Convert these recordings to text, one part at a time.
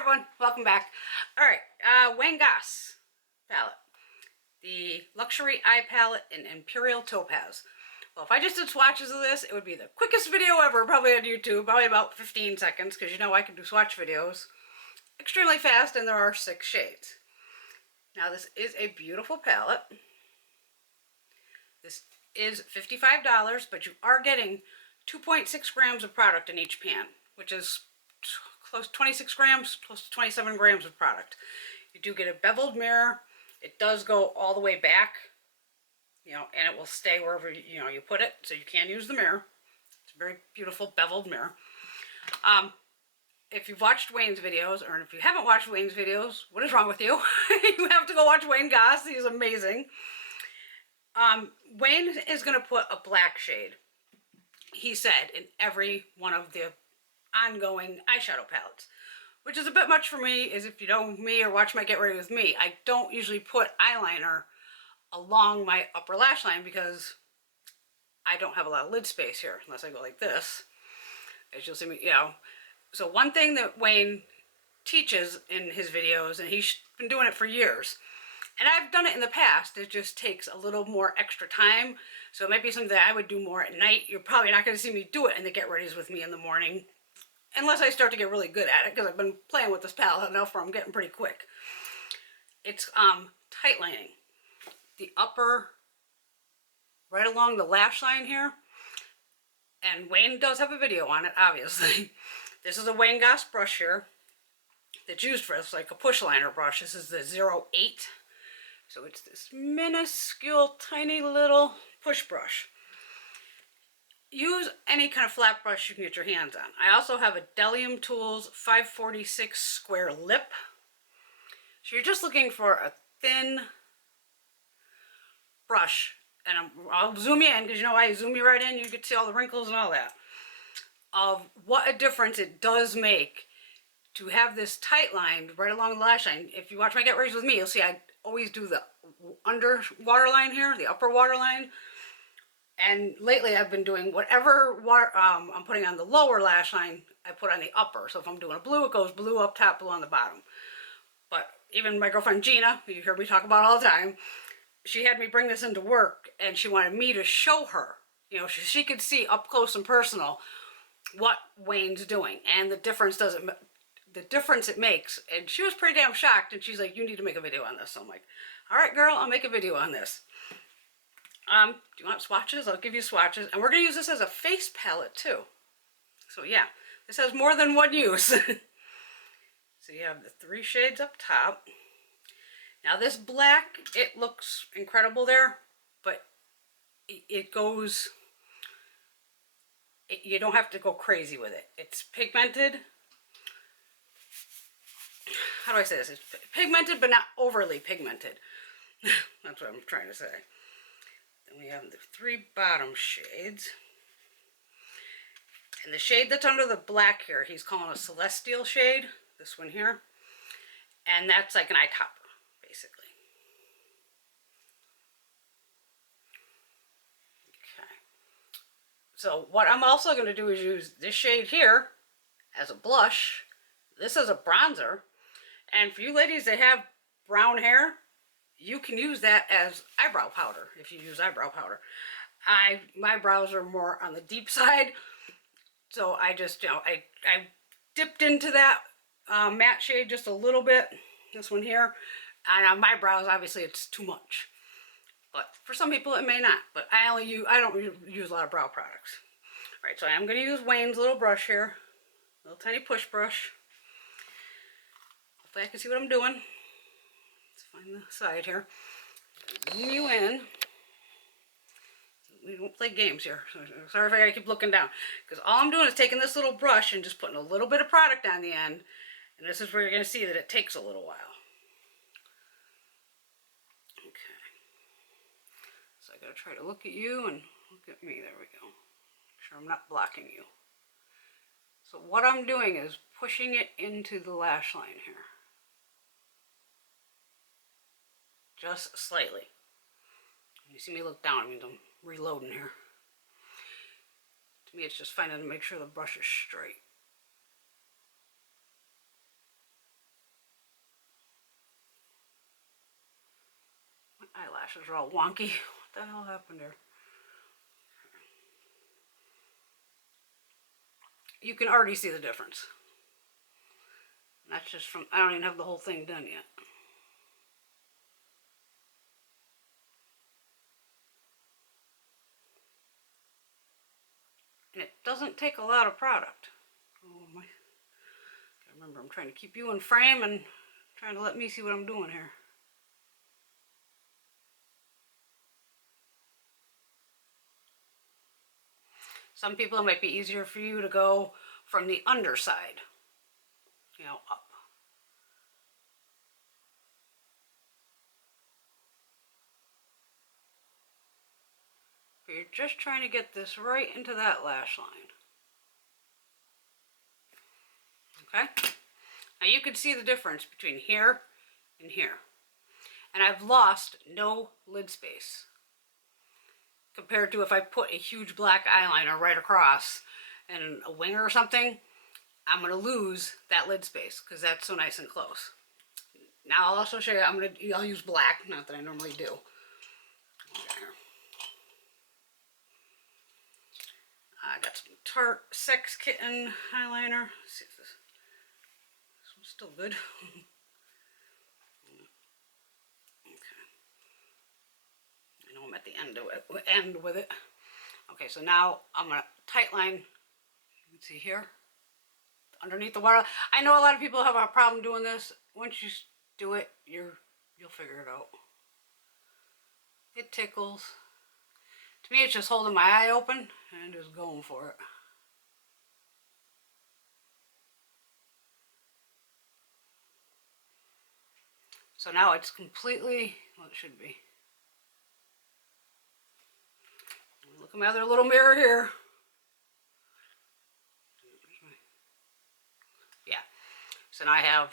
everyone, welcome back. Alright, Wayne Goss palette. The Luxury Eye Palette in Imperial Topaz. Well, if I just did swatches of this, it would be the quickest video ever, probably on YouTube, probably about 15 seconds, because you know I can do swatch videos extremely fast, and there are 6 shades. Now this is a beautiful palette. This is $55, but you are getting 2.6 grams of product in each pan, which is close to 26 grams, close to 27 grams of product. You do get a beveled mirror. It does go all the way back, you know, and it will stay wherever you put it, so you can use the mirror. It's a very beautiful beveled mirror. If you've watched Wayne's videos, or if you haven't watched Wayne's videos, what is wrong with you? You have to go watch Wayne Goss. He's amazing. Wayne is going to put a black shade, he said, in every one of the ongoing eyeshadow palettes, which is a bit much for me. Is if you know me or watch my Get Ready With Me, I don't usually put eyeliner along my upper lash line because I don't have a lot of lid space here unless I go like this, as you'll see me, you know. So one thing that Wayne teaches in his videos, and he's been doing it for years, and I've done it in the past, it just takes a little more extra time. So it might be something that I would do more at night. You're probably not going to see me do it in the Get Ready's With Me in the morning, unless I start to get really good at it, because I've been playing with this palette enough where I'm getting pretty quick. It's tight lining. The upper, right along the lash line here, and Wayne does have a video on it, obviously. This is a Wayne Goss brush here that's used for this, like a push liner brush. This is the 08. So it's this minuscule, tiny little push brush. Use any kind of flat brush you can get your hands on. I also have a Delium Tools 546 square lip. So you're just looking for a thin brush. And I'll zoom you in, because you know I zoom you right in, you can see all the wrinkles and all that. Of what a difference it does make to have this tight lined right along the lash line. If you watch my Get Ready With Me, you'll see I always do the under waterline here, the upper waterline. And lately I've been doing whatever water I'm putting on the lower lash line, I put on the upper. So if I'm doing a blue, it goes blue up top, blue on the bottom. But even my girlfriend Gina, who you hear me talk about all the time, she had me bring this into work, and she wanted me to show her, you know, she could see up close and personal what Wayne's doing and the difference it makes. And she was pretty damn shocked, and she's like, you need to make a video on this. So I'm like, all right, girl, I'll make a video on this. Do you want swatches? I'll give you swatches. And we're going to use this as a face palette too. So yeah, this has more than one use. So you have the 3 shades up top. Now this black, it looks incredible there, but it goes, you don't have to go crazy with it. It's pigmented. How do I say this? It's pigmented, but not overly pigmented. That's what I'm trying to say. Then we have the 3 bottom shades. And the shade that's under the black here, he's calling a celestial shade, this one here. And that's like an eye topper, basically. Okay. So what I'm also going to do is use this shade here as a blush. This is a bronzer. And for you ladies that have brown hair, you can use that as eyebrow powder if you use eyebrow powder. My brows are more on the deep side, so I just, I dipped into that matte shade just a little bit, this one here, and on my brows, obviously it's too much. But for some people it may not, but I don't use a lot of brow products. All right, so I'm going to use Wayne's little brush here, little tiny push brush. Hopefully I can see what I'm doing. Find the side here. Zoom you in. We don't play games here. Sorry if I gotta keep looking down. Because all I'm doing is taking this little brush and just putting a little bit of product on the end. And this is where you're gonna see that it takes a little while. Okay. So I gotta try to look at you and look at me. There we go. Make sure I'm not blocking you. So what I'm doing is pushing it into the lash line here. Just slightly. When you see me look down, I mean I'm reloading here. To me, it's just finding to make sure the brush is straight. eyelashes are all wonky. What the hell happened there? You can already see the difference. That's just from, I don't even have the whole thing done yet. And it doesn't take a lot of product. Oh my, remember, I'm trying to keep you in frame and trying to let me see what I'm doing here. Some people, it might be easier for you to go from the underside, you know, up. But you're just trying to get this right into that lash line. Okay? Now you can see the difference between here and here. And I've lost no lid space compared to if I put a huge black eyeliner right across and a winger or something. I'm going to lose that lid space because that's so nice and close. Now I'll also show you, I'll use black, not that I normally do. I got some Tarte Sex Kitten eyeliner. Let's see if this one's still good. Okay. I know I'm at the end with it. Okay, so now I'm gonna tightline. You can see here, underneath the water. I know a lot of people have a problem doing this. Once you do it, you'll figure it out. It tickles. To me, it's just holding my eye open and just going for it. So now it's completely, well, it should be. Look at my other little mirror here. Yeah. So now I have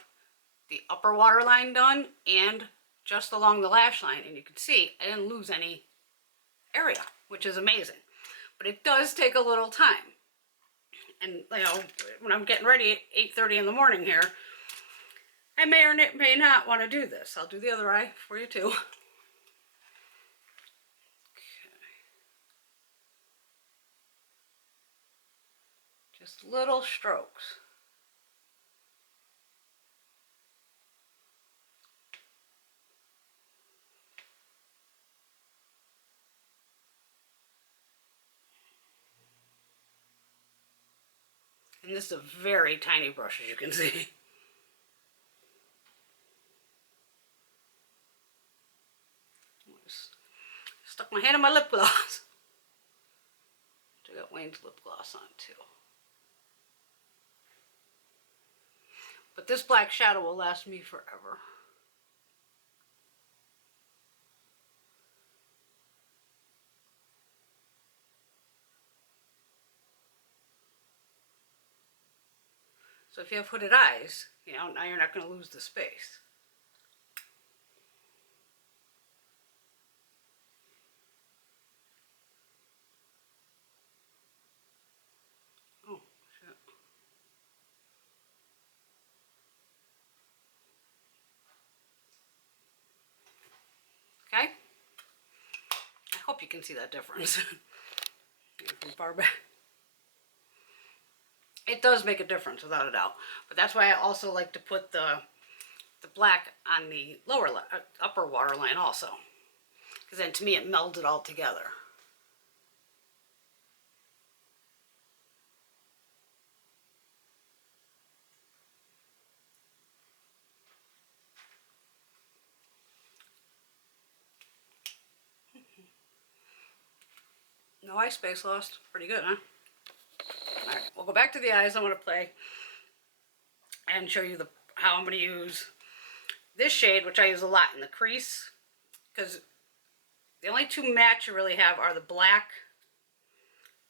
the upper waterline done and just along the lash line. And you can see I didn't lose any area, which is amazing. But it does take a little time. And, you know, when I'm getting ready at 8:30 in the morning here, I may or may not want to do this. I'll do the other eye for you too. Okay. Just little strokes. And this is a very tiny brush, as you can see. Stuck my hand in my lip gloss. I got Wayne's lip gloss on too. But this black shadow will last me forever. So if you have hooded eyes, you know, now you're not going to lose the space. Oh, shit. Okay? I hope you can see that difference. From far back. It does make a difference, without a doubt. But that's why I also like to put the black on the upper waterline also. Because then to me it melds it all together. No eye space lost. Pretty good, huh? Alright, we'll go back to the eyes. I'm going to play and show you how I'm going to use this shade, which I use a lot in the crease. Because the only two mattes you really have are the black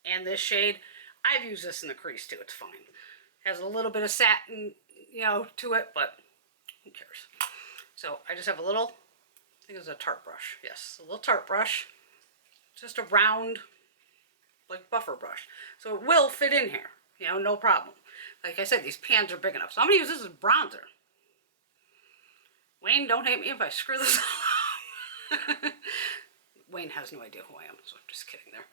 and this shade. I've used this in the crease too. It's fine. It has a little bit of satin, you know, to it, but who cares? So I just have a little, I think it's a Tarte brush. Yes, a little Tarte brush. Just a round, like buffer brush. So it will fit in here, you know, no problem. Like I said, these pans are big enough. So I'm going to use this as bronzer. Wayne, don't hate me if I screw this up. Wayne has no idea who I am, so I'm just kidding there.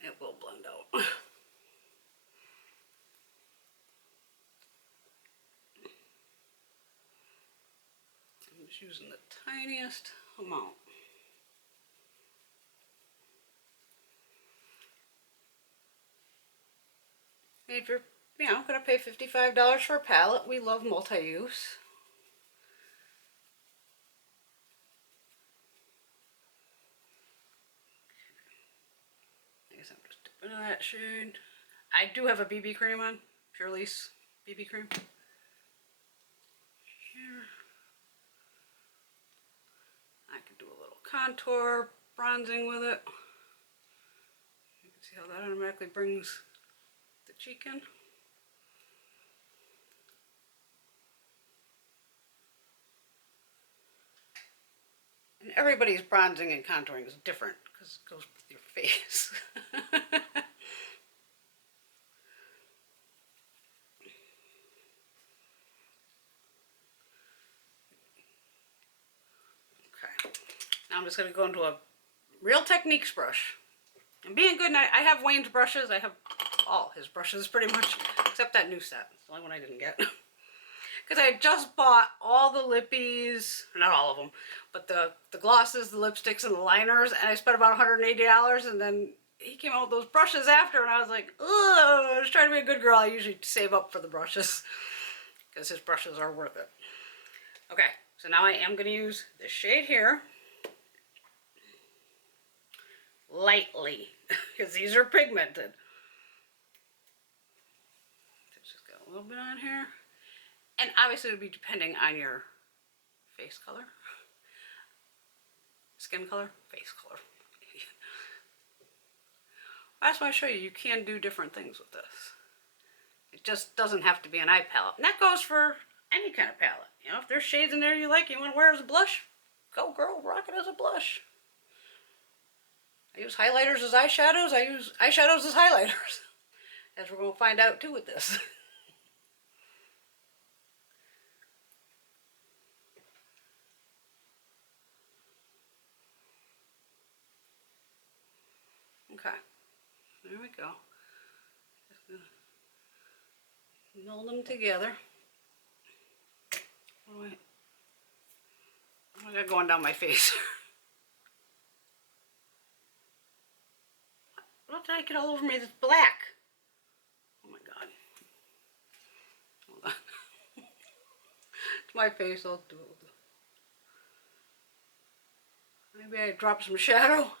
It will blend out. I'm just using the tiniest amount. If you're, gonna pay $55 for a palette, we love multi-use. I guess I'm just dipping into that shade. I do have a BB cream on, Pure Lease BB cream. Here. I could do a little contour, bronzing with it. You can see how that automatically brings the cheek in. And everybody's bronzing and contouring is different because it goes with your face. Okay, now I'm just going to go into a Real Techniques brush. And being good, I have Wayne's brushes. I have all his brushes pretty much, except that new set. It's the only one I didn't get. Because I just bought all the lippies, not all of them, but the glosses, the lipsticks, and the liners, and I spent about $180, and then he came out with those brushes after, and I was like, ugh, I was trying to be a good girl. I usually save up for the brushes, because his brushes are worth it. Okay, so now I am going to use this shade here, lightly, because these are pigmented. Just got a little bit on here. And obviously it would be depending on your face color, skin color, face color. I just want to show you can do different things with this. It just doesn't have to be an eye palette. And that goes for any kind of palette. If there's shades in there you like, you want to wear as a blush, go girl, rock it as a blush. I use highlighters as eyeshadows. I use eyeshadows as highlighters. As we're going to find out too with this. Okay, there we go. Just gonna meld them together. What do I got going down my face? What did I get all over me that's black? Oh my god. Hold on. It's my face, I'll do it with the... Maybe I drop some shadow.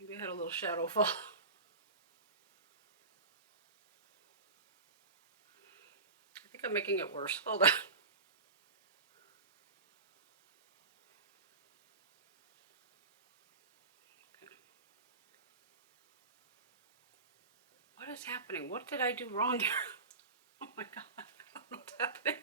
Maybe I had a little shadow fall. I think I'm making it worse. Hold on. Okay. What is happening? What did I do wrong here? Oh my god, I don't know what's happening.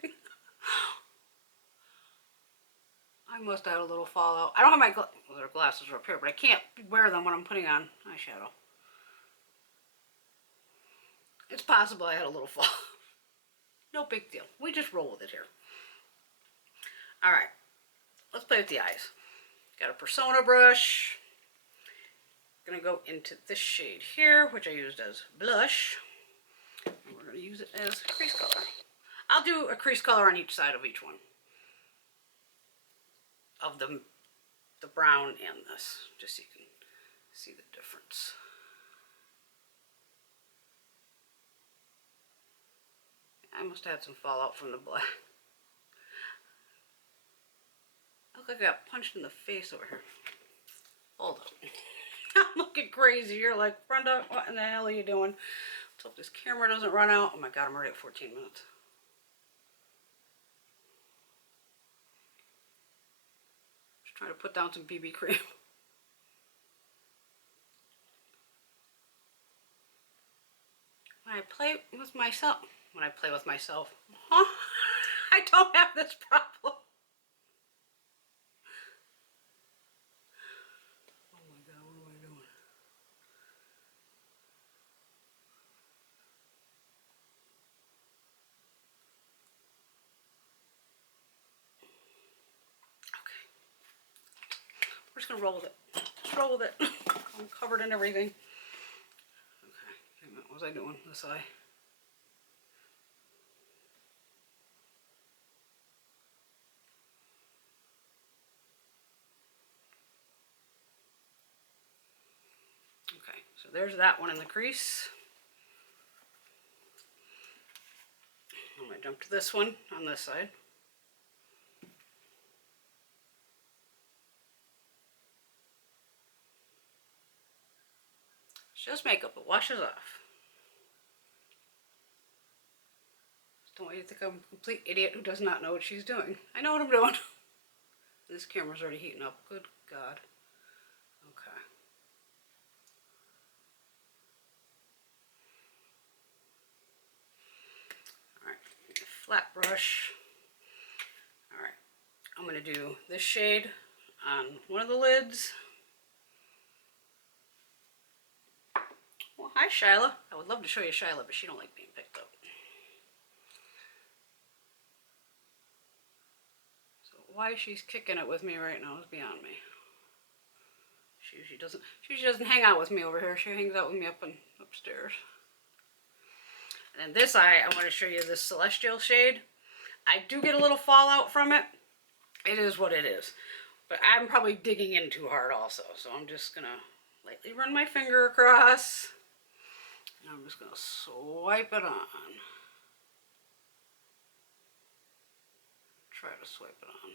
I must have had a little fallout. I don't have my their glasses are up here, but I can't wear them when I'm putting on eyeshadow. It's possible I had a little fall. No big deal. We just roll with it here. Alright, let's play with the eyes. Got a Persona brush. Gonna go into this shade here, which I used as blush. And we're gonna use it as crease color. I'll do a crease color on each side of each one. Of the brown and this, just so you can see the difference. I must have had some fallout from the black. I look like I got punched in the face over here. Hold up. I'm looking crazy. You're like, Brenda, what in the hell are you doing? Let's hope this camera doesn't run out. Oh my god, I'm already at 14 minutes. Just trying to put down some BB cream. When I play with myself, huh? I don't have this problem. just gonna roll with it. Just roll with it. I'm covered in everything. Okay, what was I doing? This eye. Okay, so there's that one in the crease. I'm going to jump to this one on this side. It's just makeup, it washes off. Just don't want you to think I'm a complete idiot who does not know what she's doing. I know what I'm doing. This camera's already heating up. Good God. Okay. Alright, flat brush. Alright, I'm going to do this shade on one of the lids. Well, hi Shyla. I would love to show you Shyla, but she don't like being picked up. So why she's kicking it with me right now is beyond me. She doesn't hang out with me over here. She hangs out with me upstairs. And then this eye, I want to show you this Celestial shade. I do get a little fallout from it. It is what it is. But I'm probably digging in too hard also. So I'm just going to lightly run my finger across. And I'm just going to swipe it on. Try to swipe it on.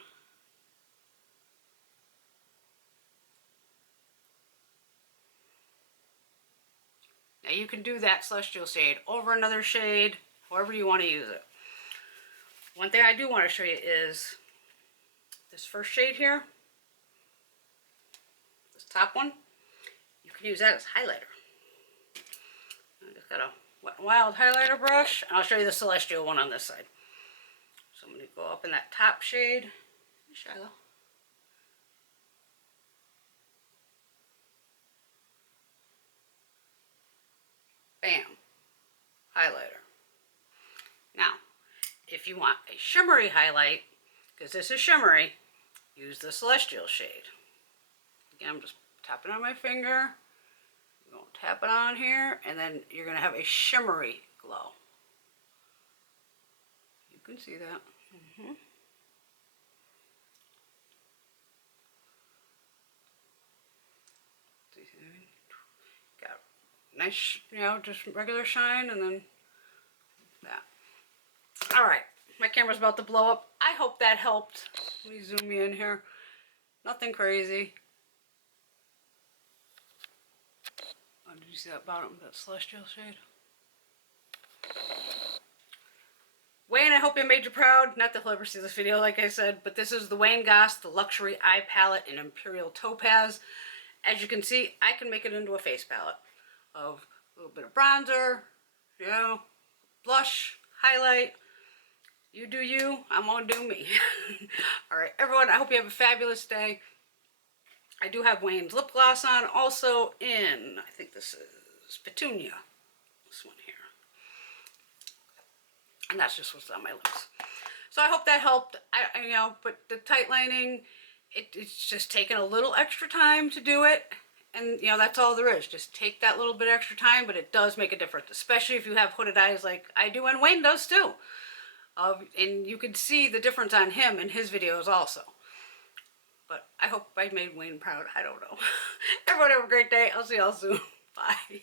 Now you can do that Celestial shade over another shade, however you want to use it. One thing I do want to show you is this first shade here, this top one. You can use that as highlighter. I just got a Wet n Wild highlighter brush, and I'll show you the Celestial one on this side. So I'm going to go up in that top shade. Shiloh. Bam. Highlighter. Now, if you want a shimmery highlight, because this is shimmery, use the Celestial shade. Again, I'm just tapping on my finger. I'm going to tap it on here, and then you're going to have a shimmery glow. You can see that. Got nice, just regular shine, and then that. All right, my camera's about to blow up. I hope that helped. Let me zoom you in here. Nothing crazy. Oh, did you see that bottom, that Celestial shade? Wayne, I hope I made you proud. Not that he'll ever see this video, like I said, but this is the Wayne Goss, the Luxury Eye Palette in Imperial Topaz. As you can see, I can make it into a face palette of a little bit of bronzer, blush, highlight. You do you, I'm gonna do me. All right, everyone, I hope you have a fabulous day. I do have Wayne's lip gloss on also in, I think this is Petunia, this one here. And that's just what's on my lips. So I hope that helped. But the tight lining, it's just taking a little extra time to do it. And, that's all there is. Just take that little bit extra time, but it does make a difference, especially if you have hooded eyes like I do and Wayne does too. And you can see the difference on him in his videos also. But I hope I made Wayne proud. I don't know. Everyone have a great day. I'll see y'all soon. Bye.